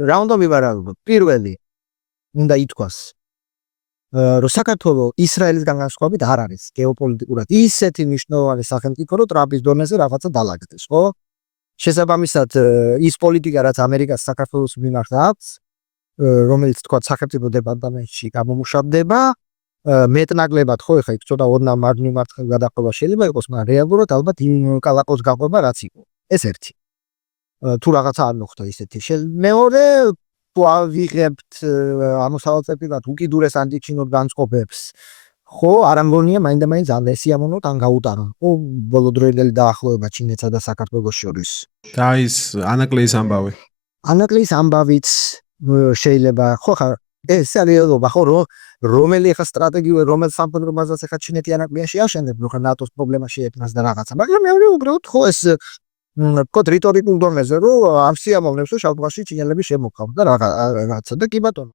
რაუნდობი ვარაუდობ. პირველი უნდა ითქვას, რომ საქართველოს ისრაელისგან განსხვავებით არ არის გეოპოლიტიკურად ისეთი მნიშვნელოვანი სახელმწიფო, რომ ტრამპის დონეზე რაღაცა დაალაგდეს, ხო? შესაბამისად, ის პოლიტიკა, რაც ამერიკას საქართველოს მიმართ აქვს, რომელიც თქვა სახელმწიფო დეპარტამენტში გამომუშავდება, მეტნაკლებად ხო ეხა იქ ცოტა ოდნა მარცხნივ გადაყვება შეიძლება იყოს, მაგრამ რეალურად ალბათ იმ კალაპოს გაყვება რაც იყო. ეს ერთი. თუ რაღაცა არ მოხდა ისეთი. მეორე თუ ავიღებთ ამოსავალწეპილად უკიდურეს ანტიჩინურ განწყობებს, ხო, არ ამგონია მაინდა-მაინც ან ესიამოვნოთ, ან გაუტარონ. ხო, ბოლოდროინდელი დაახლოება ჩინეთსა და საქართველოს შორის. და ის ანაკლიის ამბავი. ანაკლიის ამბავიც შეიძლება, ხო ხა ეს რეალობა, ხო, რომელი ხა სტრატეგიული, რომელ სამფრობაზას ხა ჩინეთი ანაკლიაში აშენებს, ხო, ნატოს პრობლემა შეექმნას და რაღაცა. მაგრამ მეორე უბრალოდ ხო ეს თქო რიტორიკულ დონეზე, რომ ამ სიამოვნებს, რომ შავ ტბაში ჩინელები შემოყავთ და რაღაცა და კი ბატონო.